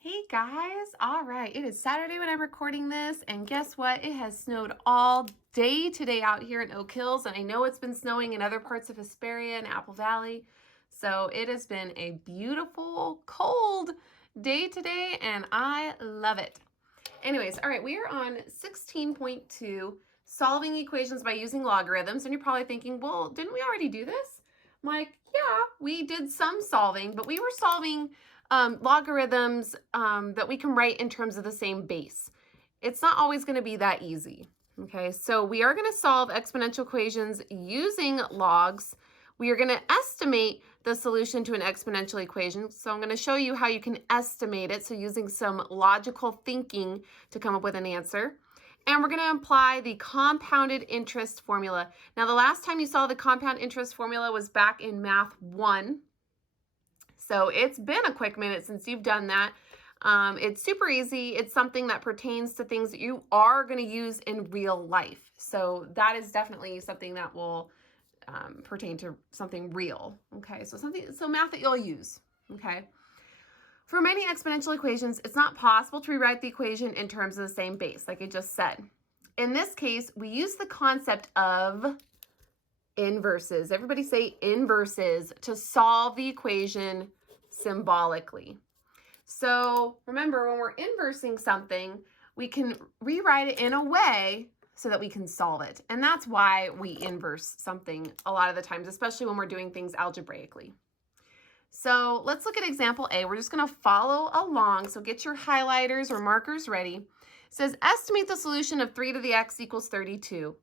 Hey guys, all right, it is Saturday when I'm recording this, and guess what? It has snowed all day today out here in Oak Hills, and I know it's been snowing in other parts of Hesperia and Apple Valley. So it has been a beautiful, cold day today, and I love it. Anyways, all right, we are on 16.2, solving equations by using logarithms, and you're probably thinking, well, didn't we already do this? I'm like, yeah, we did some solving, but we were solving logarithms that we can write in terms of the same base. It's not always going to be that easy. Okay, so we are going to solve exponential equations using logs. We are going to estimate the solution to an exponential equation. So I'm going to show you how you can estimate it. So using some logical thinking to come up with an answer. And we're going to apply the compounded interest formula. Now, the last time you saw the compound interest formula was back in Math 1. So it's been a quick minute since you've done that. It's super easy. It's something that pertains to things that you are going to use in real life. So that is definitely something that will pertain to something real. Okay, so math that you'll use. Okay. For many exponential equations, it's not possible to rewrite the equation in terms of the same base, like I just said. In this case, we use the concept of inverses. Everybody say inverses to solve the equation symbolically. So remember, when we're inversing something, we can rewrite it in a way so that we can solve it. And that's why we inverse something a lot of the times, especially when we're doing things algebraically. So let's look at example A. We're just going to follow along. So get your highlighters or markers ready. It says estimate the solution of 3 to the x equals 32.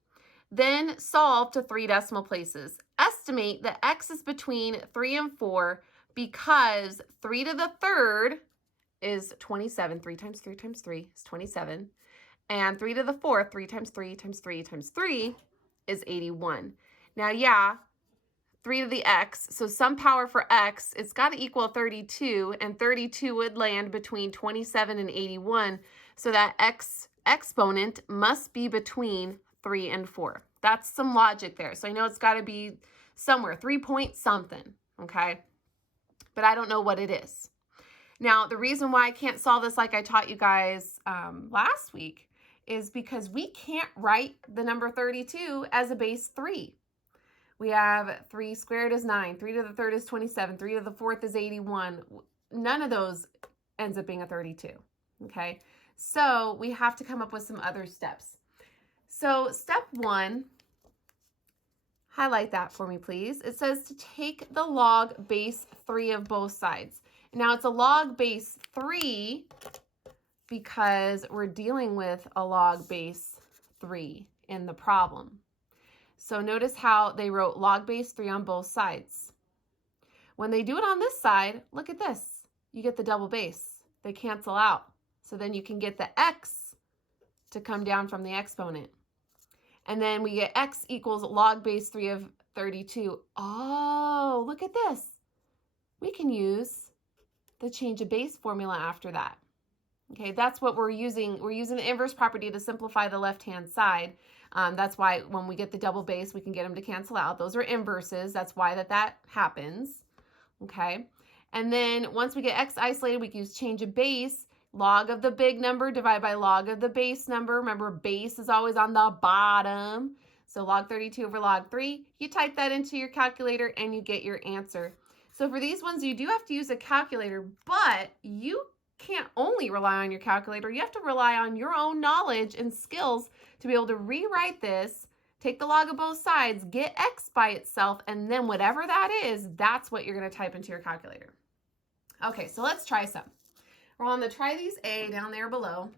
Then solve to 3 decimal places. Estimate that x is between 3 and 4 because 3 to the third is 27. 3 times 3 times 3 is 27. And 3 to the fourth, 3 times 3 times 3 times 3 is 81. Now, yeah, 3 to the x, so some power for x, it's got to equal 32, and 32 would land between 27 and 81, so that x exponent must be between 3 and 4. That's some logic there. So I know it's got to be somewhere, 3 point something, okay? But I don't know what it is. Now, the reason why I can't solve this like I taught you guys last week is because we can't write the number 32 as a base 3. We have 3 squared is 9, 3 to the third is 27, 3 to the fourth is 81. None of those ends up being a 32, okay? So we have to come up with some other steps. So step 1, highlight that for me, please. It says to take the log base 3 of both sides. Now it's a log base 3 because we're dealing with a log base 3 in the problem. So notice how they wrote log base 3 on both sides. When they do it on this side, look at this. You get the double base. They cancel out. So then you can get the x to come down from the exponent. And then we get x equals log base 3 of 32. Oh, look at this. We can use the change of base formula after that. Okay, that's what we're using. We're using the inverse property to simplify the left-hand side. That's why when we get the double base, we can get them to cancel out. Those are inverses. That's why that happens. Okay, and then once we get x isolated, we can use change of base. Log of the big number divided by log of the base number. Remember, base is always on the bottom. So log 32 over log 3. You type that into your calculator and you get your answer. So for these ones, you do have to use a calculator, but you can't only rely on your calculator. You have to rely on your own knowledge and skills to be able to rewrite this, take the log of both sides, get x by itself, and then whatever that is, that's what you're going to type into your calculator. Okay, so let's try some. We're on the try these A down there below.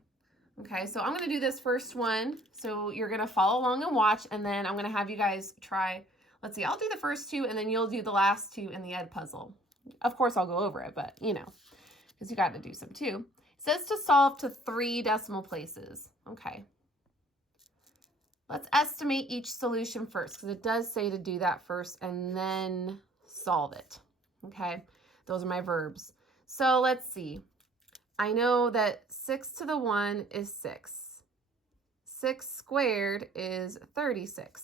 Okay, so I'm going to do this first one. So you're going to follow along and watch, and then I'm going to have you guys try. Let's see, I'll do the first 2, and then you'll do the last 2 in the Ed puzzle. Of course, I'll go over it, but you know, because you got to do some too. It says to solve to 3 decimal places. Okay. Let's estimate each solution first, because it does say to do that first and then solve it. Okay, those are my verbs. So let's see. I know that 6 to the 1 is 6. 6 squared is 36.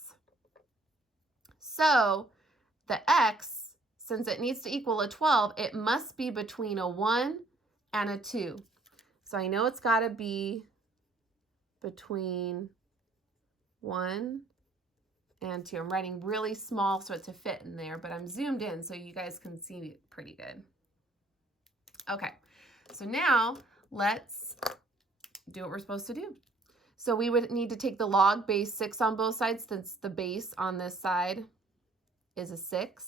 So the x, since it needs to equal a 12, it must be between a 1 and a 2. So I know it's got to be between 1 and 2. I'm writing really small so it to fit in there, but I'm zoomed in so you guys can see it pretty good. Okay, so now let's do what we're supposed to do. So we would need to take the log base 6 on both sides since the base on this side is a 6.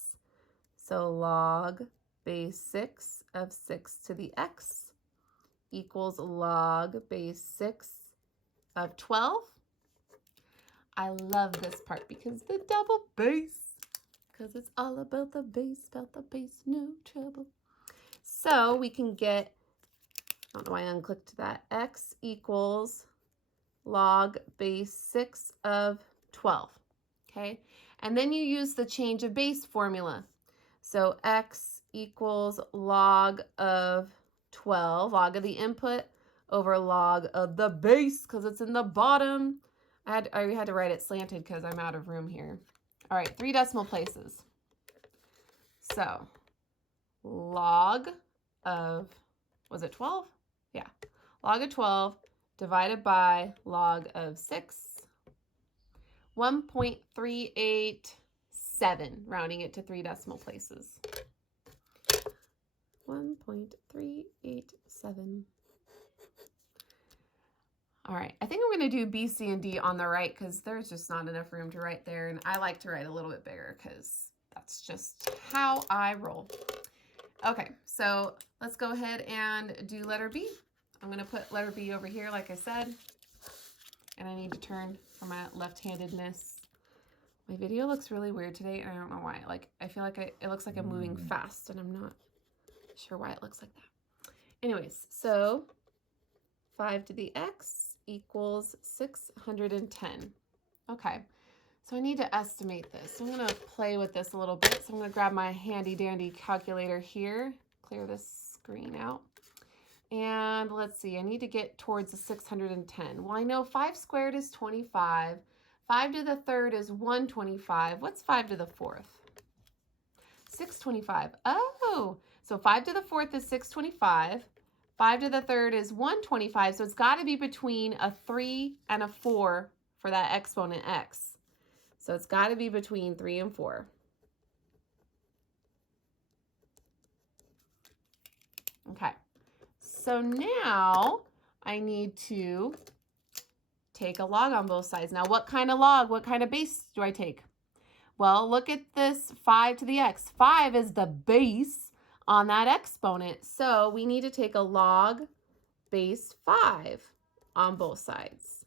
So log base 6 of 6 to the x equals log base 6 of 12. I love this part because the double base, because it's all about the base, no trouble. So we can get, I don't know why I unclicked that, x equals log base 6 of 12, okay? And then you use the change of base formula. So x equals log of 12, log of the input over log of the base because it's in the bottom. I had to write it slanted because I'm out of room here. All right, 3 decimal places. So log of, was it 12? Yeah, log of 12 divided by log of 6, 1.387, rounding it to 3 decimal places. 1.387. All right, I think I'm going to do B, C, and D on the right because there's just not enough room to write there, and I like to write a little bit bigger because that's just how I roll. Okay, so let's go ahead and do letter B. I'm going to put letter B over here, like I said, and I need to turn for my left-handedness. My video looks really weird today, and I don't know why. Like, I feel like it looks like I'm moving fast, and I'm not sure why it looks like that. Anyways, so 5 to the x equals 610. Okay, so I need to estimate this. I'm going to play with this a little bit. So I'm going to grab my handy dandy calculator here, clear this screen out. And let's see, I need to get towards the 610. Well, I know 5 squared is 25. 5 to the third is 125. What's 5 to the fourth? 625. Oh, so 5 to the fourth is 625. 5 to the third is 125, so it's got to be between a 3 and a 4 for that exponent x. So it's got to be between 3 and 4. Okay, so now I need to take a log on both sides. Now, what kind of log, what kind of base do I take? Well, look at this 5 to the x. 5 is the base on that exponent. So we need to take a log base 5 on both sides.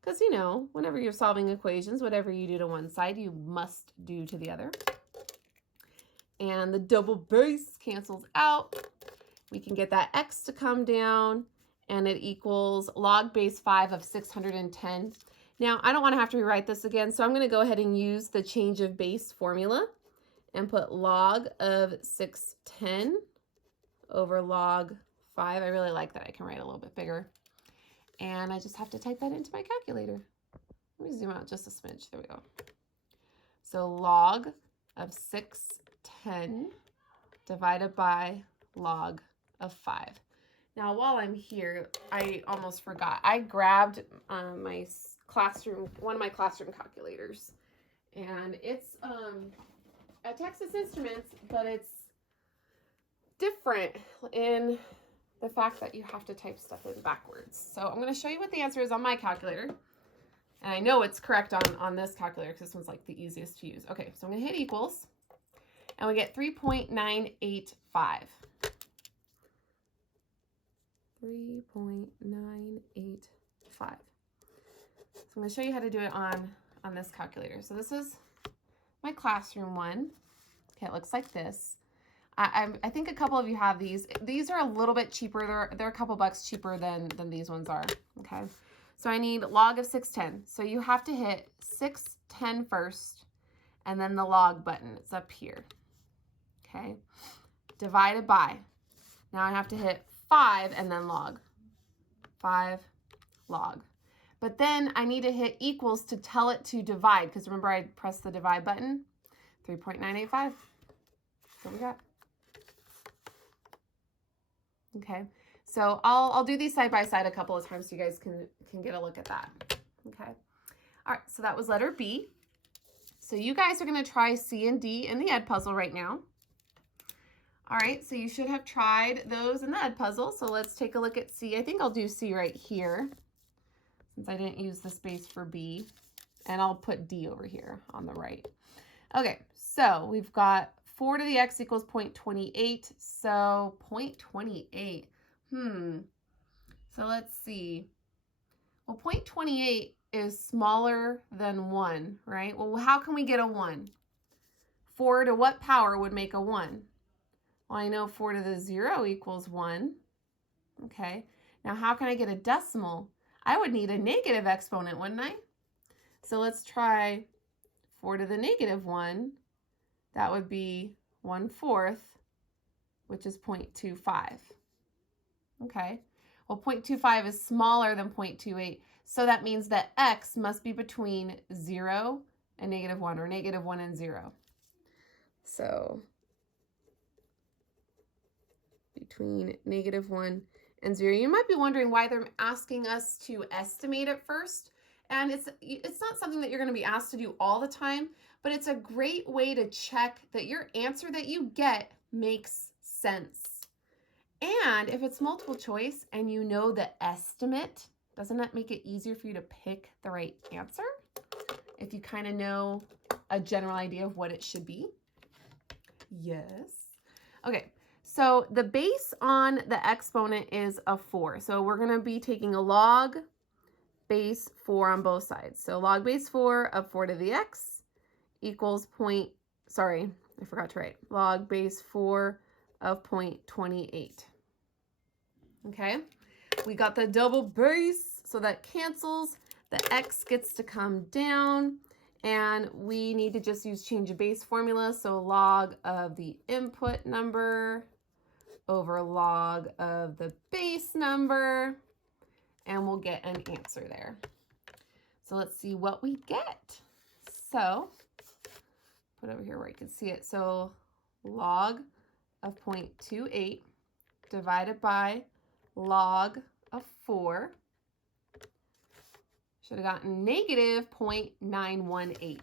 Because, you know, whenever you're solving equations, whatever you do to one side, you must do to the other. And the double base cancels out. We can get that x to come down, and it equals log base 5 of 610. Now, I don't want to have to rewrite this again, so I'm going to go ahead and use the change of base formula and put log of 610 over log 5. I really like that I can write a little bit bigger. And I just have to type that into my calculator. Let me zoom out just a smidge. There we go. So log of 610 divided by log of 5. Now, while I'm here, I almost forgot. I grabbed my classroom, one of my classroom calculators. And it's a Texas Instruments, but it's different in the fact that you have to type stuff in backwards. So I'm going to show you what the answer is on my calculator. And I know it's correct on this calculator because this one's like the easiest to use. Okay, so I'm going to hit equals, and we get 3.985. 3.985. So I'm going to show you how to do it on this calculator. So this is my classroom one. Okay, it looks like this. I think a couple of you have these. These are a little bit cheaper. They're a couple bucks cheaper than these ones are. Okay, so I need log of 610. So you have to hit 610 first, and then the log button. It's up here. Okay, divided by. Now I have to hit 5 and then log. 5 log. But then I need to hit equals to tell it to divide, because remember I pressed the divide button. 3.985. That's what we got. Okay, so I'll do these side by side a couple of times so you guys can get a look at that. Okay, all right, so that was letter B. So you guys are going to try C and D in the Edpuzzle right now. All right, so you should have tried those in the Edpuzzle. So let's take a look at C. I think I'll do C right here since I didn't use the space for B. And I'll put D over here on the right. Okay, so we've got 4 to the x equals 0.28. So 0.28. So let's see. Well, 0.28 is smaller than 1, right? Well, how can we get a 1? 4 to what power would make a 1? Well, I know 4 to the 0 equals 1. Okay, now how can I get a decimal? I would need a negative exponent, wouldn't I? So let's try 4 to the negative 1. That would be 1/4, which is 0.25. Okay, well, 0.25 is smaller than 0.28. So that means that x must be between 0 and -1, or -1 and 0. So between -1 and 0. You might be wondering why they're asking us to estimate it first. And it's not something that you're going to be asked to do all the time, but it's a great way to check that your answer that you get makes sense. And if it's multiple choice and you know the estimate, doesn't that make it easier for you to pick the right answer? If you kind of know a general idea of what it should be. Yes. Okay, so the base on the exponent is a 4. So we're going to be taking a log base 4 on both sides. So log base 4 of 4 to the x equals I forgot to write. Log base 4 of 0.28. Okay, we got the double base, so that cancels. The x gets to come down, and we need to just use change of base formula. So log of the input number over log of the base number, and we'll get an answer there. So let's see what we get. So put over here where you can see it. So log of 0.28 divided by log of 4. Should have gotten negative 0.918.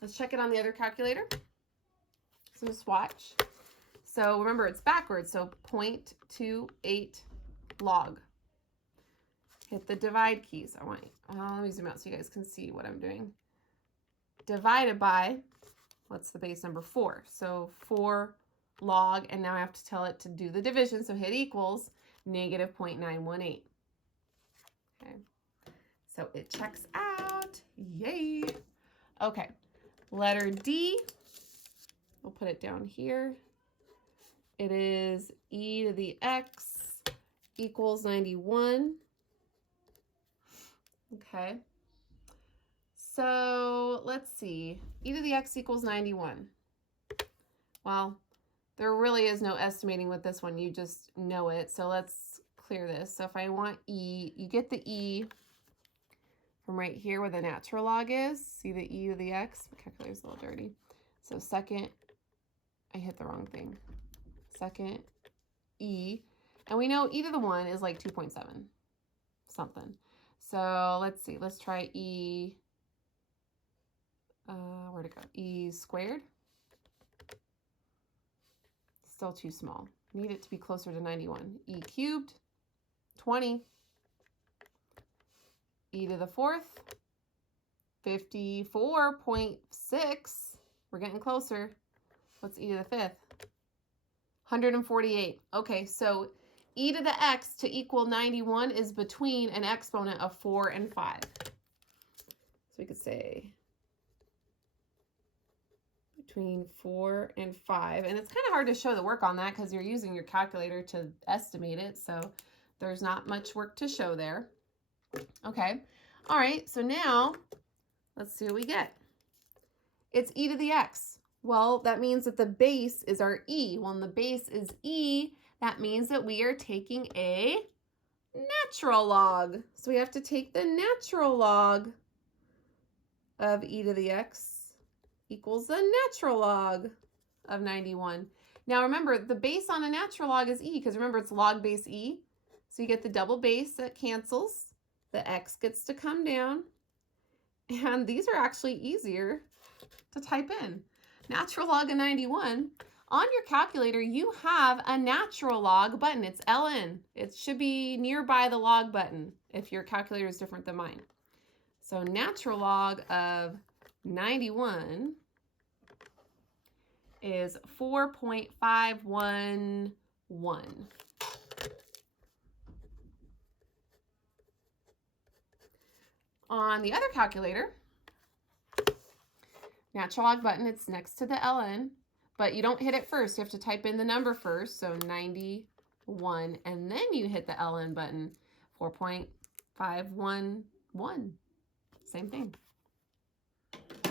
Let's check it on the other calculator. So swatch. So remember, it's backwards. So 0.28 log. Hit the divide keys. Let me zoom out so you guys can see what I'm doing. Divided by, what's the base number? 4. So 4 log, and now I have to tell it to do the division. So hit equals negative 0.918. Okay, so it checks out. Yay. Okay, letter D. We'll put it down here. It is e to the x equals 91. Okay. So let's see. E to the x equals 91. Well, there really is no estimating with this one. You just know it. So let's clear this. So if I want e, you get the e from right here where the natural log is. See the e to the x? My calculator's a little dirty. So second, I hit the wrong thing. Second e. And we know e to the 1 is like 2.7 something. So let's see. Let's try e. Where'd it go? E squared. Still too small. Need it to be closer to 91. E cubed, 20. E to the 4th, 54.6. We're getting closer. What's e to the 5th? 148. Okay, so e to the x to equal 91 is between an exponent of 4 and 5. So we could say between 4 and 5. And it's kind of hard to show the work on that because you're using your calculator to estimate it. So there's not much work to show there. Okay. All right. So now let's see what we get. It's e to the x. Well, that means that the base is our e. Well, when the base is e, that means that we are taking a natural log. So we have to take the natural log of e to the x equals the natural log of 91. Now remember, the base on a natural log is e, because remember it's log base e. So you get the double base that cancels. The x gets to come down. And these are actually easier to type in. Natural log of 91. On your calculator, you have a natural log button. It's ln. It should be nearby the log button if your calculator is different than mine. So natural log of 91 is 4.511. On the other calculator, natural log button, it's next to the ln, but you don't hit it first. You have to type in the number first, so 91, and then you hit the ln button, 4.511. Same thing. I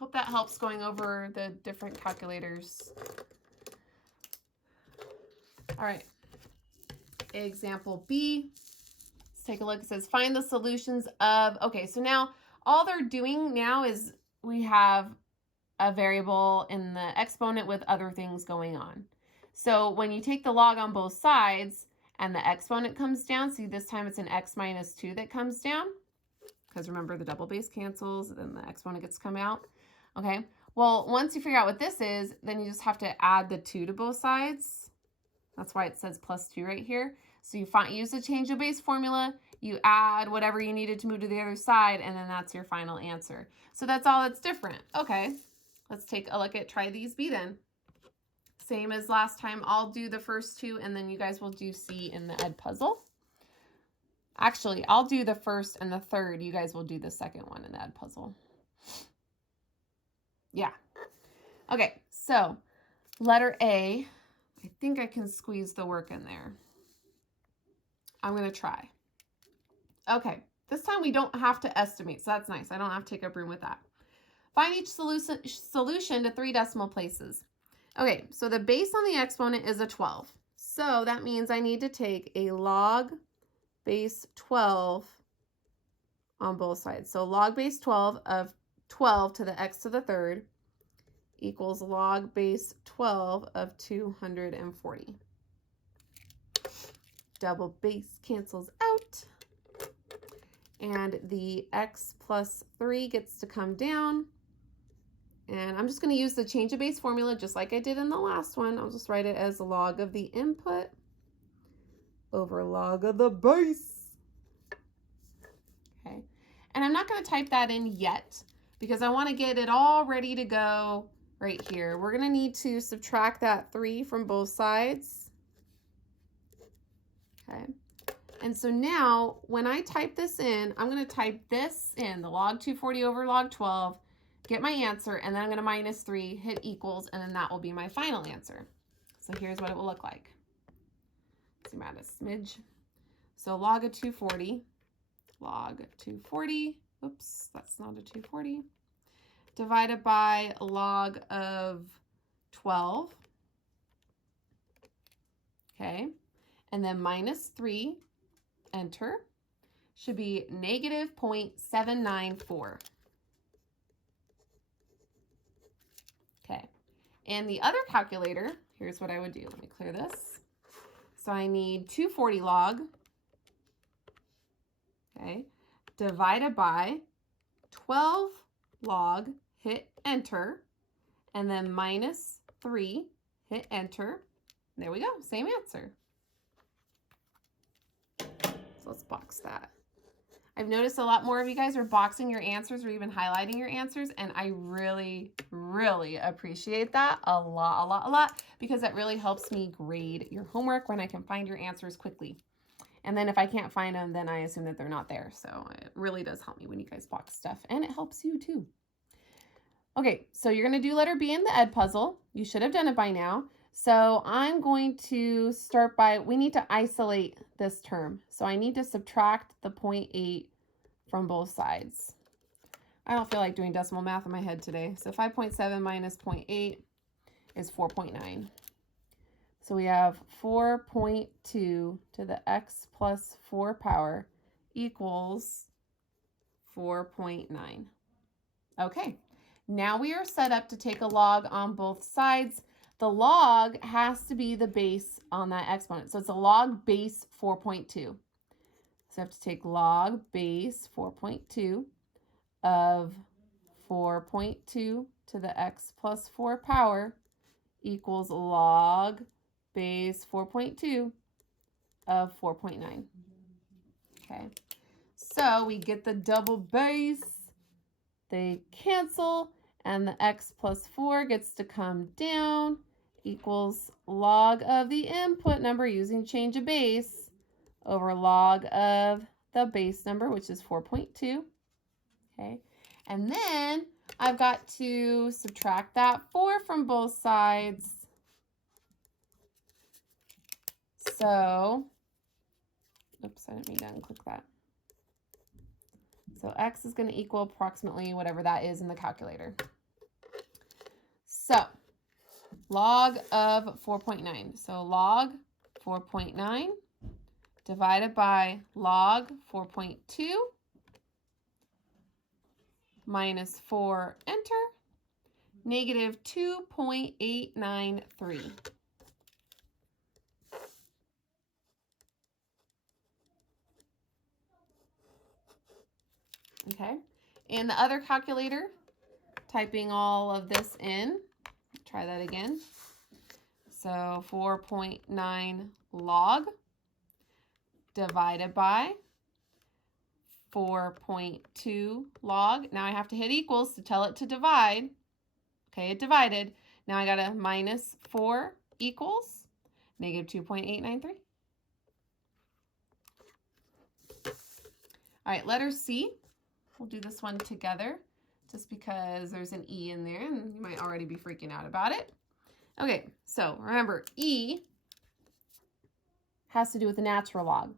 hope that helps going over the different calculators. All right, example B. Let's take a look. It says find the solutions of, okay, so now all they're doing now is we have a variable in the exponent with other things going on. So when you take the log on both sides and the exponent comes down, see this time it's an x minus 2 that comes down, because remember the double base cancels, then the exponent gets to come out. Okay, well, once you figure out what this is, then you just have to add the 2 to both sides. That's why it says plus 2 right here. So you use the change of base formula, you add whatever you needed to move to the other side, and then that's your final answer. So that's all that's different. Okay, let's take a look at try these B then. Same as last time, I'll do the first two, and then you guys will do C in the Ed puzzle. Actually, I'll do the first and the third. You guys will do the second one in the Ed puzzle. Yeah. Okay, so letter A, I think I can squeeze the work in there. I'm going to try. Okay, this time we don't have to estimate, so that's nice. I don't have to take up room with that. Find each solution to 3 decimal places. Okay, so the base on the exponent is a 12. So that means I need to take a log base 12 on both sides. So log base 12 of 12 to the x to the third equals log base 12 of 240. Double base cancels out. And the x plus 3 gets to come down. And I'm just going to use the change of base formula just like I did in the last one. I'll just write it as log of the input over log of the base. Okay. And I'm not going to type that in yet because I want to get it all ready to go right here. We're going to need to subtract that 3 from both sides. Okay. And so now when I type this in, I'm going to type this in, the log 240 over log 12, get my answer, and then I'm going to minus 3, hit equals, and then that will be my final answer. So here's what it will look like. Zoom out a smidge. So log of 240, oops, that's not a 240, divided by log of 12, okay, and then minus 3, enter, should be negative 0.794. Okay, and the other calculator, here's what I would do. Let me clear this. So I need 240 log, okay, divided by 12 log, hit enter, and then minus 3, hit enter. There we go, same answer. So let's box that. I've noticed a lot more of you guys are boxing your answers or even highlighting your answers, and I really, really appreciate that a lot, because that really helps me grade your homework when I can find your answers quickly. And then if I can't find them, then I assume that they're not there. So it really does help me when you guys box stuff, and it helps you too. Okay, so you're going to do letter B in the Ed puzzle. You should have done it by now. So I'm going to start by, we need to isolate this term. So I need to subtract the 0.8 from both sides. I don't feel like doing decimal math in my head today. So 5.7 minus 0.8 is 4.9. So we have 4.2 to the x plus 4 power equals 4.9. Okay, Now we are set up to take a log on both sides. The log has to be the base on that exponent. So it's a log base 4.2. So I have to take log base 4.2 of 4.2 to the x plus 4 power equals log base 4.2 of 4.9. Okay, so we get the double base, they cancel, and the x plus 4 gets to come down, equals log of the input number using change of base over log of the base number, which is 4.2. Okay, and then I've got to subtract that 4 from both sides. So, oops, I didn't mean to unclick that. So x is going to equal approximately whatever that is in the calculator. So, log of 4.9. So log 4.9 divided by log 4.2 minus 4, enter, negative 2.893. Okay, and the other calculator, typing all of this in, try that again. So 4.9 log divided by 4.2 log. Now I have to hit equals to tell it to divide. Okay, it divided. Now I got to minus 4 equals negative 2.893. All right, letter C. We'll do this one together just because there's an E in there and you might already be freaking out about it. Okay, so remember, E has to do with the natural log.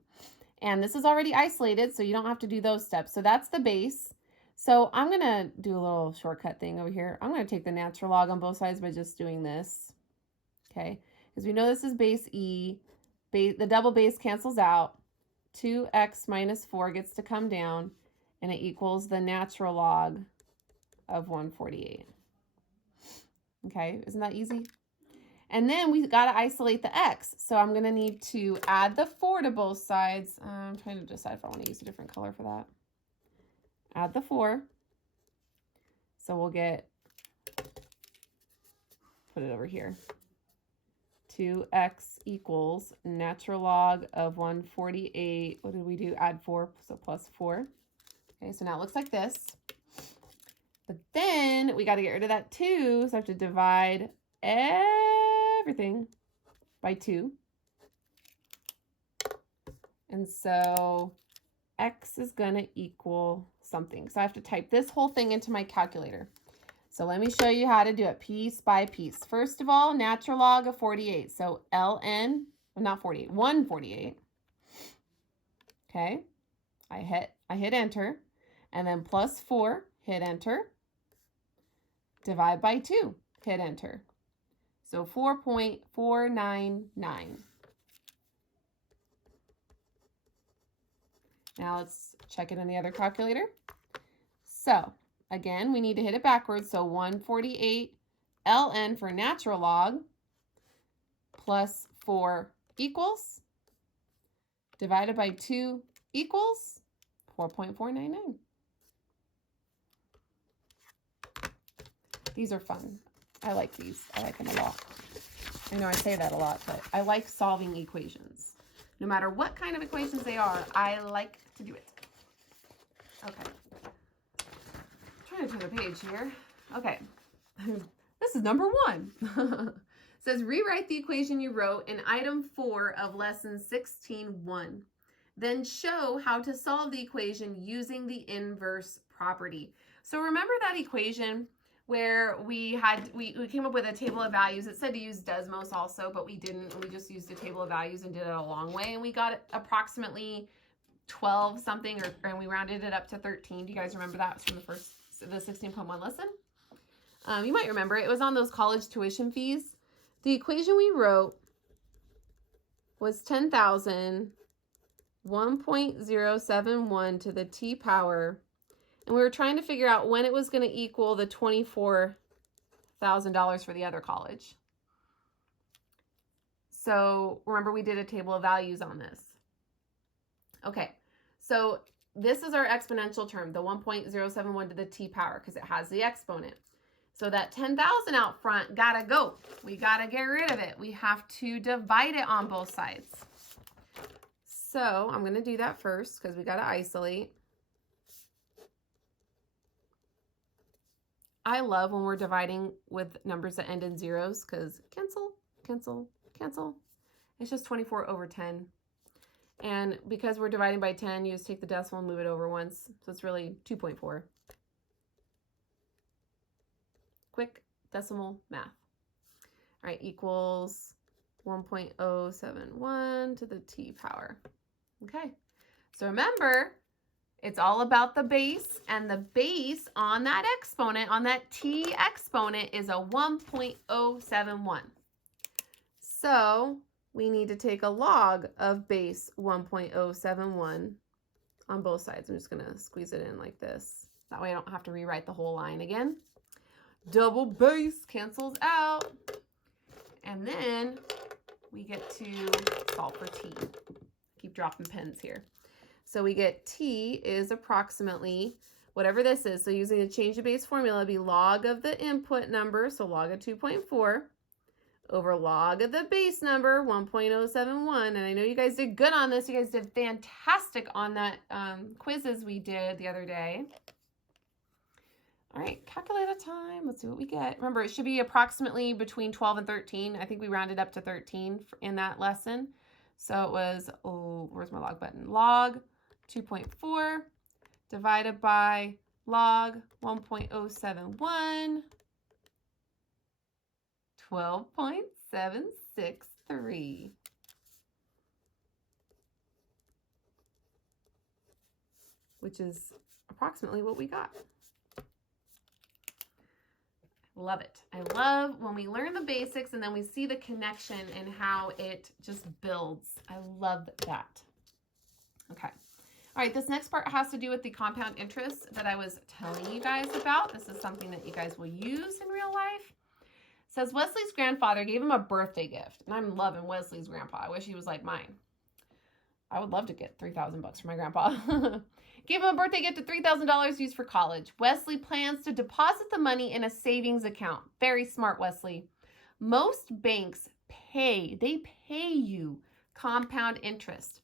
And this is already isolated, so you don't have to do those steps. So that's the base. So I'm going to do a little shortcut thing over here. I'm going to take the natural log on both sides by just doing this. Okay, because we know this is base E. The double base cancels out. 2x minus 4 gets to come down, and it equals the natural log of 148. Okay, isn't that easy? And then we got to isolate the x. So I'm going to need to add the 4 to both sides. I'm trying to decide if I want to use a different color for that. Add the 4. So we'll get, put it over here. 2x equals natural log of 148. What did we do? Add 4, so plus 4. Okay, so now it looks like this. But then we got to get rid of that 2, so I have to divide everything by 2. And so x is going to equal something. So I have to type this whole thing into my calculator. So let me show you how to do it piece by piece. First of all, natural log of 48. So ln, well, not 48, 148. Okay, I hit enter, and then plus 4, hit enter. Divide by 2, hit enter. So 4.499. Now let's check it in the other calculator. So again, we need to hit it backwards. So 148 ln for natural log plus 4 equals, divided by 2 equals 4.499. These are fun. I like these. I like them a lot. I know I say that a lot, but I like solving equations. No matter what kind of equations they are, I like to do it. Okay. I'm trying to turn the page here. Okay. This is number 1. It says rewrite the equation you wrote in item 4 of lesson 16.1. Then show how to solve the equation using the inverse property. So remember that equation where we came up with a table of values. It said to use Desmos also, but we didn't. We just used a table of values and did it a long way, and we got approximately 12 something, and we rounded it up to 13. Do you guys remember that? It was from the 16.1 lesson. You might remember it was on those college tuition fees. The equation we wrote was 10,000 1.071 to the t power And we were trying to figure out when it was going to equal the $24,000 for the other college. So remember, we did a table of values on this. Okay, so this is our exponential term, the 1.071 to the t power, because it has the exponent. So that 10,000 out front gotta go. We gotta get rid of it. We have to divide it on both sides. So I'm gonna do that first because we gotta isolate. I love when we're dividing with numbers that end in zeros because cancel, cancel, cancel. It's just 24 over 10. And because we're dividing by 10, you just take the decimal and move it over once. So it's really 2.4. Quick decimal math. All right, equals 1.071 to the t power. Okay, so remember, it's all about the base, and the base on that exponent, on that t exponent, is a 1.071. So we need to take a log of base 1.071 on both sides. I'm just going to squeeze it in like this. That way I don't have to rewrite the whole line again. Double base cancels out. And then we get to solve for t. Keep dropping pens here. So we get t is approximately whatever this is. So using the change of base formula, it'd be log of the input number, so log of 2.4, over log of the base number, 1.071. And I know you guys did good on this. You guys did fantastic on that quizzes we did the other day. All right, calculator time. Let's see what we get. Remember, it should be approximately between 12 and 13. I think we rounded up to 13 in that lesson. So it was, oh, where's my log button? Log 2.4 divided by log 1.071, 12.763. Which is approximately what we got. Love it. I love when we learn the basics and then we see the connection and how it just builds. I love that. Okay. All right, this next part has to do with the compound interest that I was telling you guys about. This is something that you guys will use in real life. It says Wesley's grandfather gave him a birthday gift. And I'm loving Wesley's grandpa. I wish he was like mine. I would love to get $3,000 for my grandpa. Gave him a birthday gift of $3,000 used for college. Wesley plans to deposit the money in a savings account. Very smart, Wesley. Most banks pay you compound interest.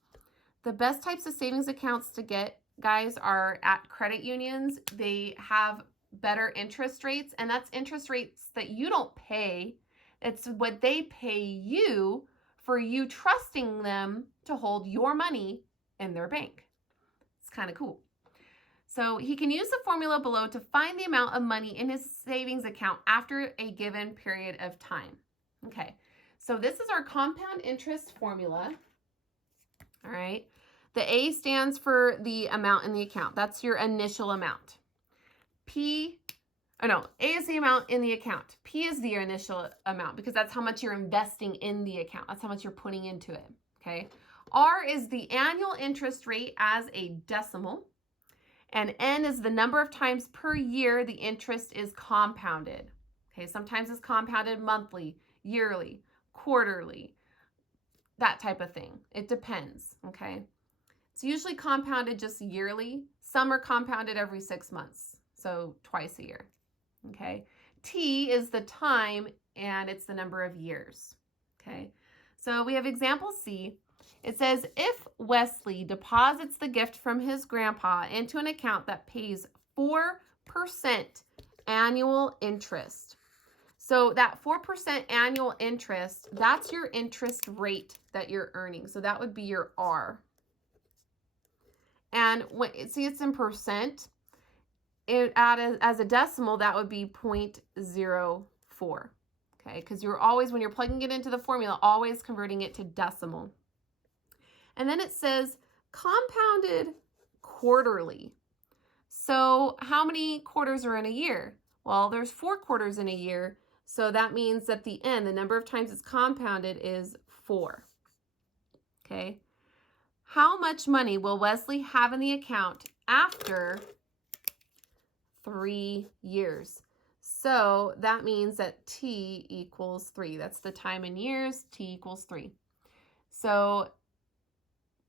The best types of savings accounts to get, guys, are at credit unions. They have better interest rates, and that's interest rates that you don't pay. It's what they pay you for you trusting them to hold your money in their bank. It's kind of cool. So he can use the formula below to find the amount of money in his savings account after a given period of time. Okay, so this is our compound interest formula. All right, the A stands for the amount in the account. That's your initial amount. A is the amount in the account. P is the initial amount because that's how much you're investing in the account. That's how much you're putting into it, okay? R is the annual interest rate as a decimal. And N is the number of times per year the interest is compounded. Okay, sometimes it's compounded monthly, yearly, quarterly, that type of thing. It depends, okay? It's usually compounded just yearly. Some are compounded every 6 months, so twice a year, okay? T is the time, and it's the number of years, okay? So we have example C. It says, if Wesley deposits the gift from his grandpa into an account that pays 4% annual interest. So that 4% annual interest, that's your interest rate that you're earning. So that would be your R. And see, it's in percent. As a decimal, that would be 0.04. Okay, because you're always, when you're plugging it into the formula, always converting it to decimal. And then it says compounded quarterly. So how many quarters are in a year? Well, there's 4 quarters in a year. So that means that the N, the number of times it's compounded, is 4. Okay. How much money will Wesley have in the account after 3 years. So that means that T equals 3. That's the time in years. T equals 3. So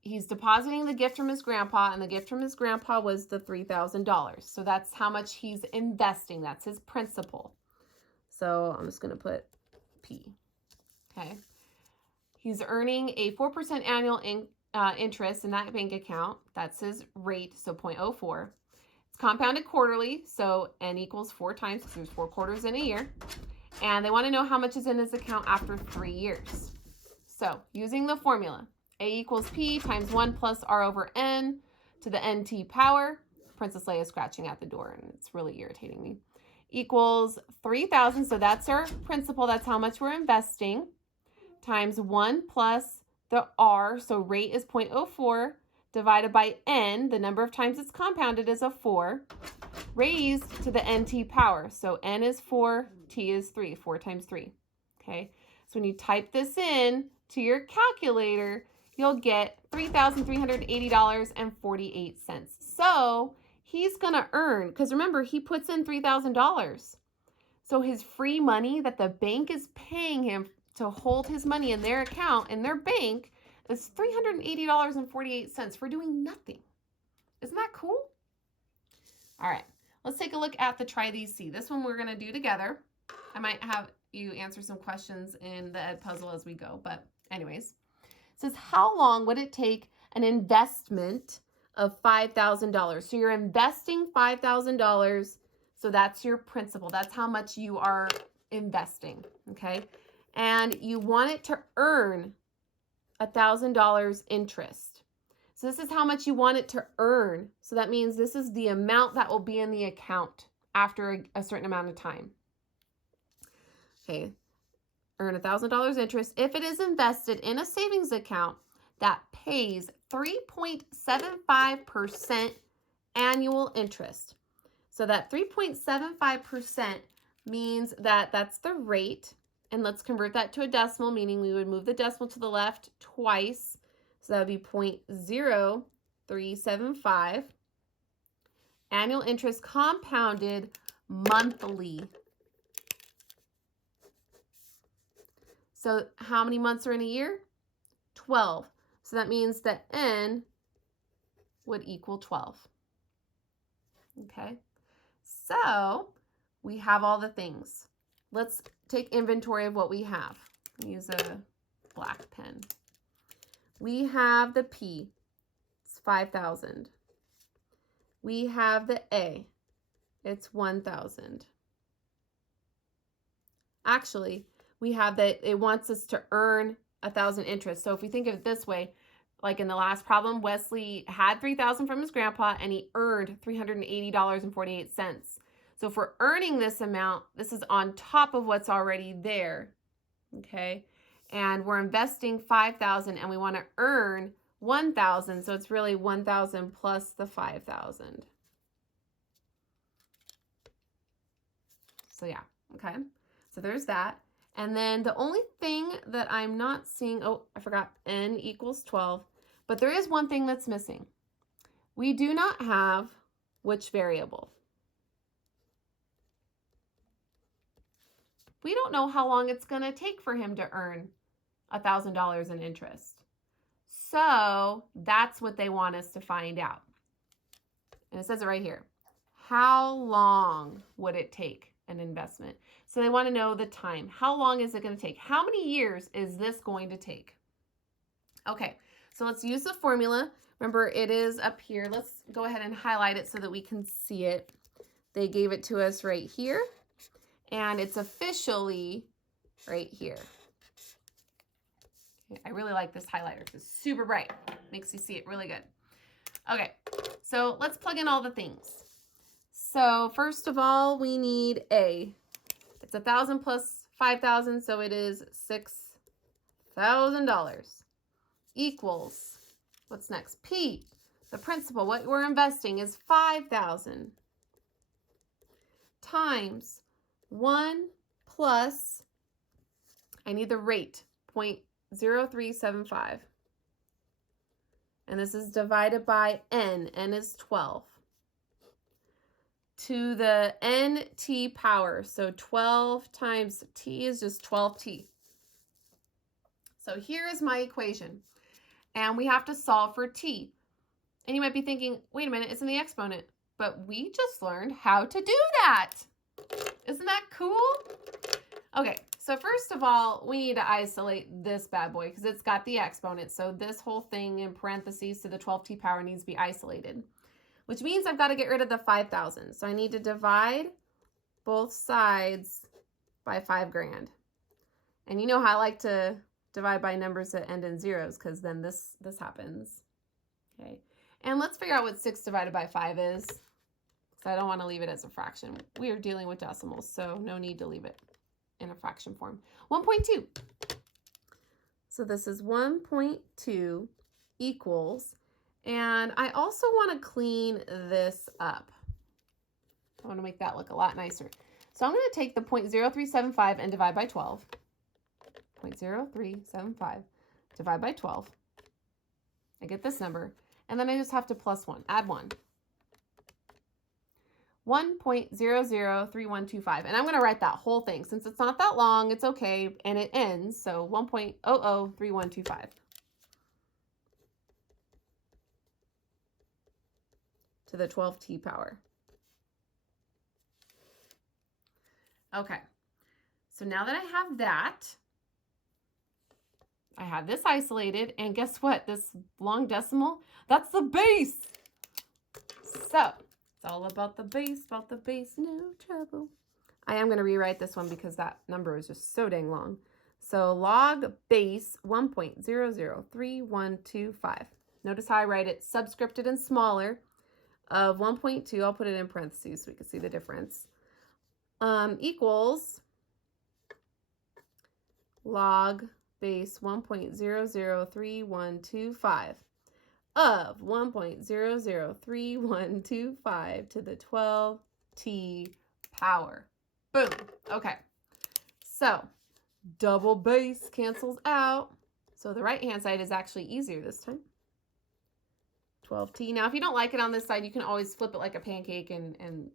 he's depositing the gift from his grandpa, and the gift from his grandpa was the $3,000. So that's how much he's investing. That's his principal. So I'm just going to put P. Okay. He's earning a 4% annual interest in that bank account. That's his rate, so 0.04. It's compounded quarterly, so N equals 4 times because there's 4 quarters in a year. And they want to know how much is in his account after 3 years. So using the formula, A equals P times 1 plus R over N to the NT power. Princess Leia is scratching at the door, and it's really irritating me. Equals 3,000, so that's our principal. That's how much we're investing, times 1 plus the R, so rate is 0.04, divided by N, the number of times it's compounded is a 4, raised to the NT power. So N is 4, T is 3, 4 times 3. Okay, so when you type this in to your calculator, you'll get $3,380.48. So he's going to earn, because remember, he puts in $3,000. So his free money that the bank is paying him to hold his money in their account, in their bank, is $380.48 for doing nothing. Isn't that cool? All right, let's take a look at the Try These See. This one we're going to do together. I might have you answer some questions in the Edpuzzle as we go, but anyways. It says, how long would it take an investment of $5,000? So you're investing $5,000, so that's your principal. That's how much you are investing, okay? And you want it to earn $1,000 interest. So this is how much you want it to earn. So that means this is the amount that will be in the account after a certain amount of time. Okay, earn $1,000 interest if it is invested in a savings account that pays 3.75% annual interest. So that 3.75% means that that's the rate. And let's convert that to a decimal, meaning we would move the decimal to the left twice. So that would be 0.0375. Annual interest compounded monthly. So how many months are in a year? 12. So that means that N would equal 12. Okay. So we have all the things. Let's take inventory of what we have. Use a black pen. We have the P, it's 5,000. We have the A, it's 1,000. Actually, we have that it wants us to earn 1,000 interest. So if we think of it this way, like in the last problem, Wesley had 3,000 from his grandpa and he earned $380.48. So if we're earning this amount, this is on top of what's already there, okay? And we're investing 5,000 and we want to earn 1,000, so it's really 1,000 plus the 5,000. So yeah, okay. So there's that. And then the only thing that I'm not seeing, oh, I forgot, N equals 12, but there is one thing that's missing. We do not have which variable. We don't know how long it's going to take for him to earn $1,000 in interest. So that's what they want us to find out. And it says it right here. How long would it take an investment? So they want to know the time. How long is it going to take? How many years is this going to take? Okay, so let's use the formula. Remember, it is up here. Let's go ahead and highlight it so that we can see it. They gave it to us right here. And it's officially right here. Okay, I really like this highlighter. It's super bright. Makes you see it really good. Okay, so let's plug in all the things. So first of all, we need A. It's 1,000 plus 5,000, so it is $6,000. Equals, what's next? P, the principal, what we're investing is 5,000 times 1 plus, I need the rate, 0.0375. And this is divided by N. N is 12. to the nt power. So 12 times t is just 12t. So here is my equation. And we have to solve for t. And you might be thinking, wait a minute, it's in the exponent. But we just learned how to do that. Isn't that cool? Okay, so first of all, we need to isolate this bad boy because it's got the exponent. So this whole thing in parentheses to the 12t power needs to be isolated, which means I've got to get rid of the 5,000. So I need to divide both sides by 5 grand. And you know how I like to divide by numbers that end in zeros because then this happens. Okay, and let's figure out what 6 divided by 5 is. So I don't want to leave it as a fraction. We are dealing with decimals, so no need to leave it in a fraction form. 1.2. So this is 1.2 equals, and I also want to clean this up. I want to make that look a lot nicer. So I'm going to take the 0.0375 and divide by 12. 0.0375 divide by 12. I get this number, and then I just have to plus 1, add 1. 1.003125, and I'm going to write that whole thing. Since it's not that long, it's okay, and it ends, so 1.003125 to the 12t power. Okay, so now that I have that, I have this isolated, and guess what? This long decimal, that's the base. So it's all about the base, no trouble. I am going to rewrite this one because that number is just so dang long. So log base 1.003125. Notice how I write it subscripted and smaller of 1.2. I'll put it in parentheses so we can see the difference. Equals log base 1.003125 of 1.003125 to the 12t power. Boom. Okay. So double base cancels out. So the right hand side is actually easier this time. 12t. Now, if you don't like it on this side, you can always flip it like a pancake and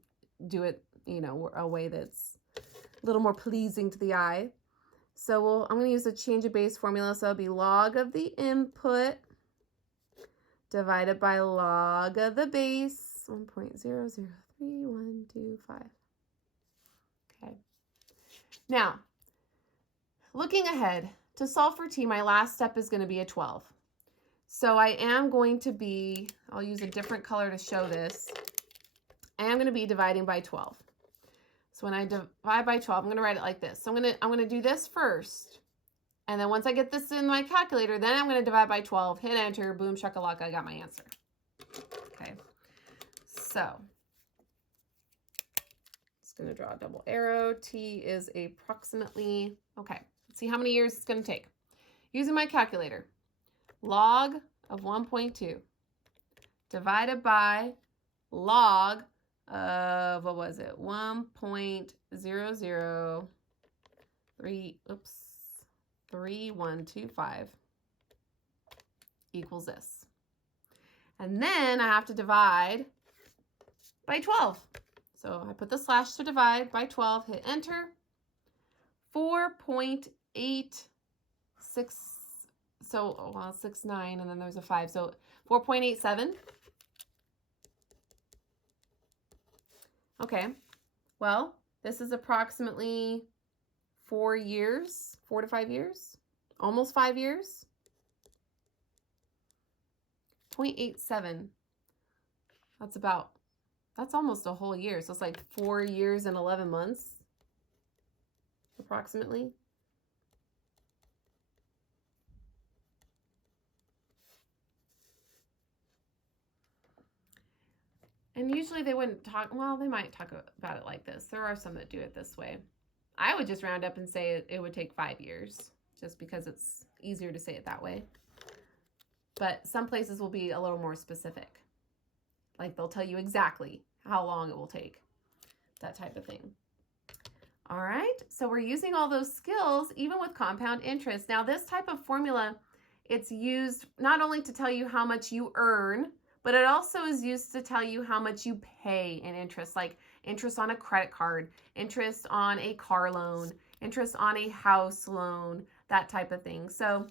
do it, you know, a way that's a little more pleasing to the eye. So I'm going to use a change of base formula. So it'll be log of the input divided by log of the base, 1.003125. Okay. Now, looking ahead, to solve for t, my last step is going to be a 12. So I am going to be, I'll use a different color to show this. I am going to be dividing by 12. So when I divide by 12, I'm going to write it like this. So I'm going to do this first. And then once I get this in my calculator, then I'm going to divide by 12, hit enter, boom, shakalaka, I got my answer. Okay. So just going to draw a double arrow. T is approximately, okay, let's see how many years it's going to take. Using my calculator, log of 1.2 divided by log of, what was it, 1.0033125 equals this. And then I have to divide by 12. So I put the slash to divide by 12, hit enter. 4.86, so, well, 69, and then there's a 5, so 4.87. Okay, well, this is approximately 4 years, 4 to 5 years, almost 5 years. 0.87, that's almost a whole year. So it's like 4 years and 11 months, approximately. And usually they wouldn't talk, well, they might talk about it like this. There are some that do it this way. I would just round up and say it would take 5 years, just because it's easier to say it that way. But some places will be a little more specific. Like they'll tell you exactly how long it will take, that type of thing. All right, so we're using all those skills, even with compound interest. Now this type of formula, it's used not only to tell you how much you earn, but it also is used to tell you how much you pay in interest. Like interest on a credit card, interest on a car loan, interest on a house loan, that type of thing. So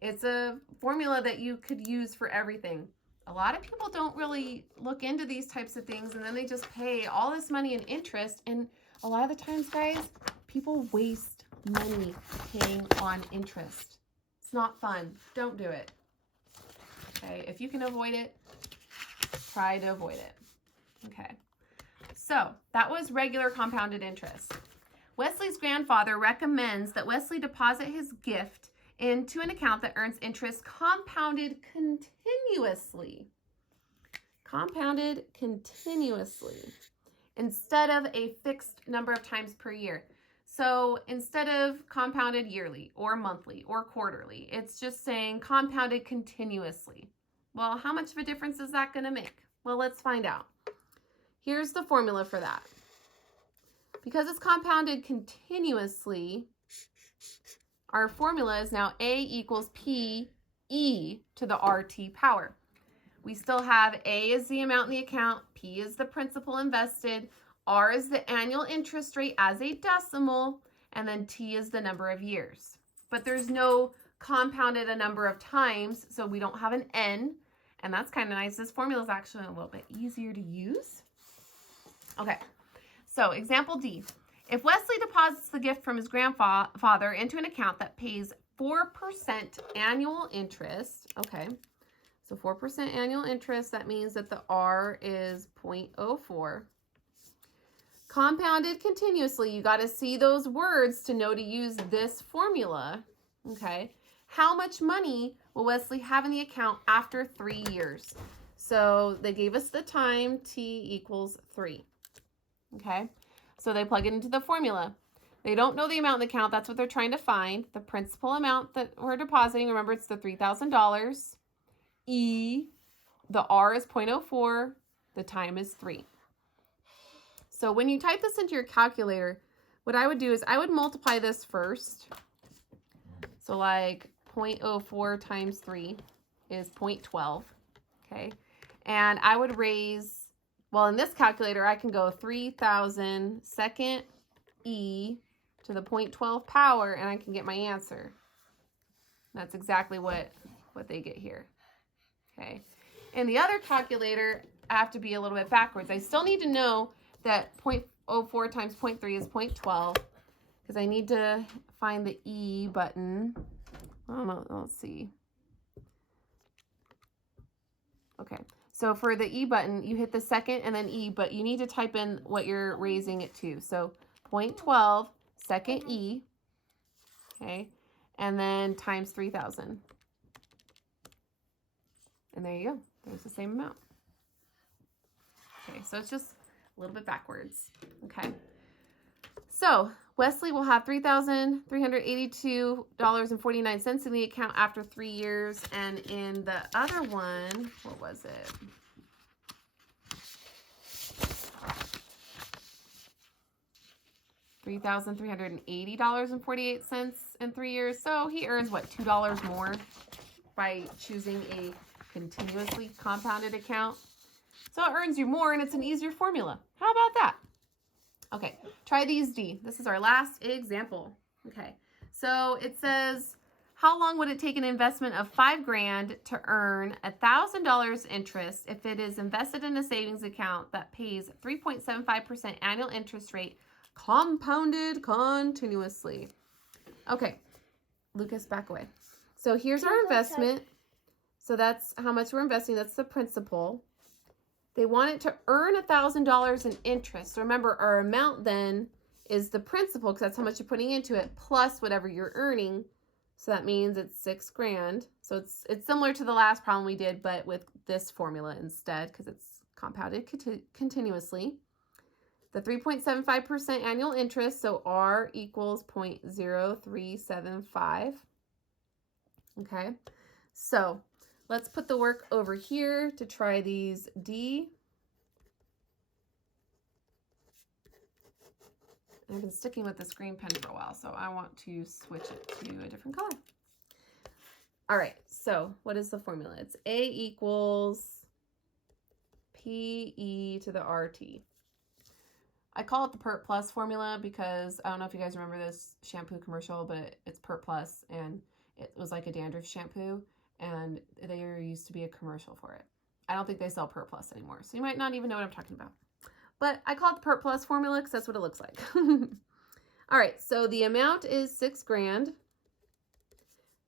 it's a formula that you could use for everything. A lot of people don't really look into these types of things, and then they just pay all this money in interest. And a lot of the times, guys, people waste money paying on interest. It's not fun. Don't do it. Okay, if you can avoid it, try to avoid it. Okay, so that was regular compounded interest. Wesley's grandfather recommends that Wesley deposit his gift into an account that earns interest compounded continuously. Compounded continuously instead of a fixed number of times per year. So instead of compounded yearly or monthly or quarterly, it's just saying compounded continuously. Well, how much of a difference is that going to make? Well, let's find out. Here's the formula for that. Because it's compounded continuously, our formula is now A equals P E to the RT power. We still have A is the amount in the account, P is the principal invested, R is the annual interest rate as a decimal, and then T is the number of years. But there's no compounded a number of times, so we don't have an N, and that's kind of nice. This formula is actually a little bit easier to use. Okay, so example D. If Wesley deposits the gift from his grandfather into an account that pays 4% annual interest, okay, so 4% annual interest, that means that the R is 0.04. Compounded continuously, you got to see those words to know to use this formula, okay? How much money will Wesley have in the account after 3 years? So they gave us the time, T equals 3, okay? So they plug it into the formula. They don't know the amount in the account. That's what they're trying to find. The principal amount that we're depositing, remember it's the $3,000. E, the R is 0.04. The time is 3. So when you type this into your calculator, what I would do is I would multiply this first. So like 0.04 times 3 is 0.12, okay? And I would raise, well, in this calculator, I can go 3,000 second E to the 0.12 power, and I can get my answer. That's exactly what they get here, okay? In the other calculator, I have to be a little bit backwards. I still need to know that 0.04 times 0.3 is 0.12 because I need to find the E button. I don't know, let's see. Okay, so for the E button, you hit the second and then E, but you need to type in what you're raising it to. So 0.12, second E, okay, and then times 3,000. And there you go, there's the same amount. Okay, so it's just a little bit backwards, okay? So Wesley will have $3,382.49 in the account after 3 years. And in the other one, what was it? $3,380.48 in 3 years. So he earns, what, $2 more by choosing a continuously compounded account. So it earns you more, and it's an easier formula. How about that? Okay, try these D. This is our last example. Okay, so it says, how long would it take an investment of $5,000 to earn $1,000 interest if it is invested in a savings account that pays 3.75% annual interest rate, compounded continuously? Okay, Lucas, back away. So here's our investment. So that's how much we're investing. That's the principal. They want it to earn $1,000 in interest. So remember, our amount then is the principal, because that's how much you're putting into it, plus whatever you're earning. So that means it's $6,000. So it's similar to the last problem we did, but with this formula instead, because it's compounded continuously. The 3.75% annual interest, so R equals 0.0375. Okay, so let's put the work over here to try these D. I've been sticking with this green pen for a while, so I want to switch it to a different color. All right, so what is the formula? It's A equals PE to the RT. I call it the Pert Plus formula because I don't know if you guys remember this shampoo commercial, but it's Pert Plus, and it was like a dandruff shampoo, and there used to be a commercial for it. I don't think they sell Pert Plus anymore, so you might not even know what I'm talking about. But I call it the Pert Plus formula because that's what it looks like. All right, so the amount is $6 grand.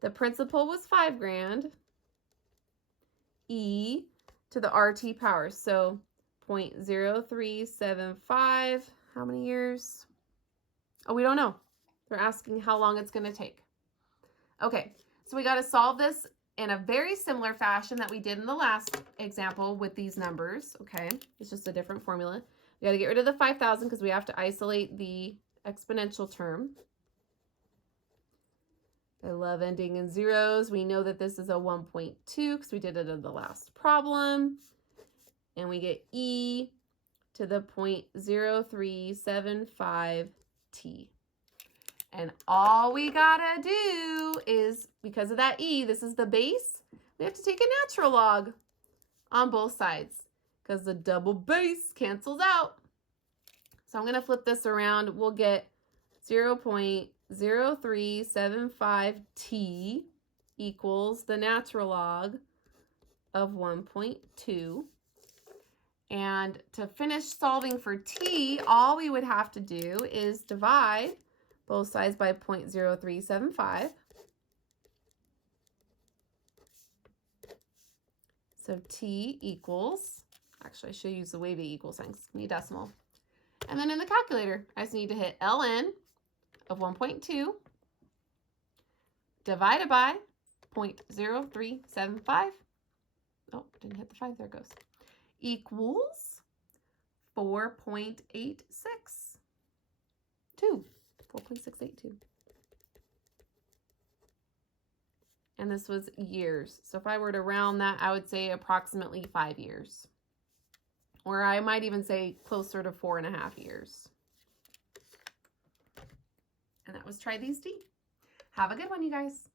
The principal was $5 grand. E to the RT power, so 0.0375, how many years? Oh, we don't know. They're asking how long it's going to take. Okay, so we got to solve this in a very similar fashion that we did in the last example with these numbers, okay? It's just a different formula. We got to get rid of the 5,000 because we have to isolate the exponential term. I love ending in zeros. We know that this is a 1.2 because we did it in the last problem. And we get e to the 0.0375t. And all we gotta do is, because of that e, this is the base, we have to take a natural log on both sides because the double base cancels out. So I'm gonna flip this around. We'll get 0.0375t equals the natural log of 1.2. And to finish solving for t, all we would have to do is divide both sides by 0.0375. So t equals, actually I should use the wavy equal sign, give me a decimal. And then in the calculator, I just need to hit ln of 1.2 divided by 0.0375. Oh, didn't hit the 5, there it goes. Equals 4.862. 4.682. And this was years. So if I were to round that, I would say approximately 5 years. Or I might even say closer to 4.5 years. And that was Try These D. Have a good one, you guys.